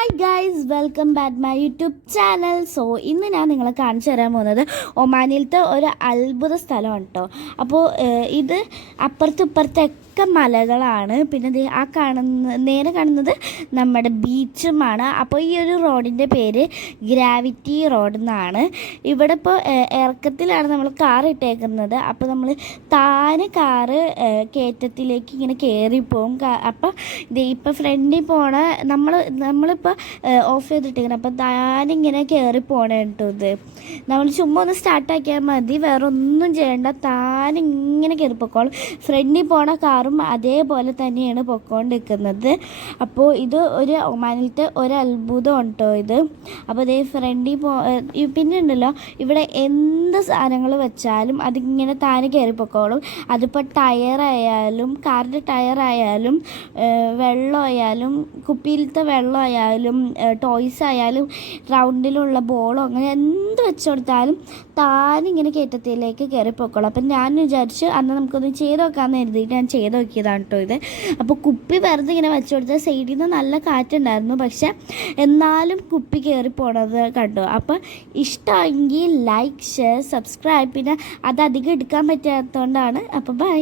Hi guys welcome back my YouTube channel so ഇന്ന് ഞാൻ നിങ്ങളെ കാണിച്ചു തരാൻ പോകുന്നത് ഒമാനിലത്തെ ഒരു അത്ഭുത സ്ഥലമാണ് കേട്ടോ അപ്പോൾ ഇത് അപ്പുറത്തും ഇപ്പുറത്തൊക്കെ മലകളാണ്. പിന്നെ ആ കാണുന്ന നേരെ കാണുന്നത് നമ്മുടെ ബീച്ചുമാണ്. അപ്പോൾ ഈ ഒരു റോഡിന്റെ പേര് ഗ്രാവിറ്റി റോഡ് എന്നാണ്. ഇവിടെ ഇപ്പോൾ ഇറക്കത്തിലാണ് നമ്മൾ കാർ ഇട്ടേക്കുന്നത്. അപ്പോൾ നമ്മൾ താന് കാറ് കയറ്റത്തിലേക്ക് ഇങ്ങനെ കയറിപ്പോവും അപ്പം ഇപ്പം ഫ്രണ്ടിൽ പോണ നമ്മൾ നമ്മളിപ്പോൾ ഓഫ് ചെയ്തിട്ടിങ്ങനെ അപ്പോൾ താനിങ്ങനെ കയറി കേട്ടോ ഇത്. നമ്മൾ ചുമ്മാ ഒന്ന് സ്റ്റാർട്ടാക്കിയാൽ മതി. വേറെ ഒന്നും ചെയ്യണ്ട. താനിങ്ങനെ കയറി പൊക്കോളും ഫ്രണ്ടിൽ പോണ കാറും അതേപോലെ തന്നെയാണ് പൊക്കോണ്ടിരിക്കുന്നത്. അപ്പോൾ ഇത് ഒരു ഒമാനിലത്തെ ഒരു അത്ഭുതം ഉണ്ടോ ഇത്? അപ്പോൾ ഇതേ ഫ്രണ്ടിൽ പോ പിന്നെ ഉണ്ടല്ലോ. ഇവിടെ എന്ത് സാധനങ്ങൾ വെച്ചാലും അതിങ്ങനെ താന് കയറി പൊക്കോളും അതിപ്പോൾ ടയറായാലും കാറിന്റെ ടയറായാലും വെള്ളമായാലും കുപ്പിയിലത്തെ വെള്ളമായാലും ടോയ്സ് ആയാലും റൗണ്ടിലുള്ള ബോളോ അങ്ങനെ എന്ത് വെച്ച് കൊടുത്താലും താനിങ്ങനെ കയറ്റത്തിലേക്ക് കയറി പൊക്കോളും അപ്പം ഞാൻ വിചാരിച്ചു അന്ന് നമുക്കൊന്ന് ചെയ്ത് നോക്കാമെന്ന് കരുതിയിട്ട് ഞാൻ ചെയ്ത് നോക്കിയതാണ് കേട്ടോ ഇത്. അപ്പോൾ കുപ്പി വെറുതെ ഇങ്ങനെ വെച്ച് കൊടുത്താൽ സൈഡിൽ നിന്ന് നല്ല കാറ്റുണ്ടായിരുന്നു. പക്ഷെ എന്നാലും കുപ്പി കയറി പോണത് കണ്ടു. അപ്പോൾ ഇഷ്ടമെങ്കിൽ ലൈക്ക് ഷെയർ സബ്സ്ക്രൈബ് പിന്നെ അത് അധികം എടുക്കാൻ പറ്റാത്തതുകൊണ്ടാണ്. അപ്പോൾ ബൈ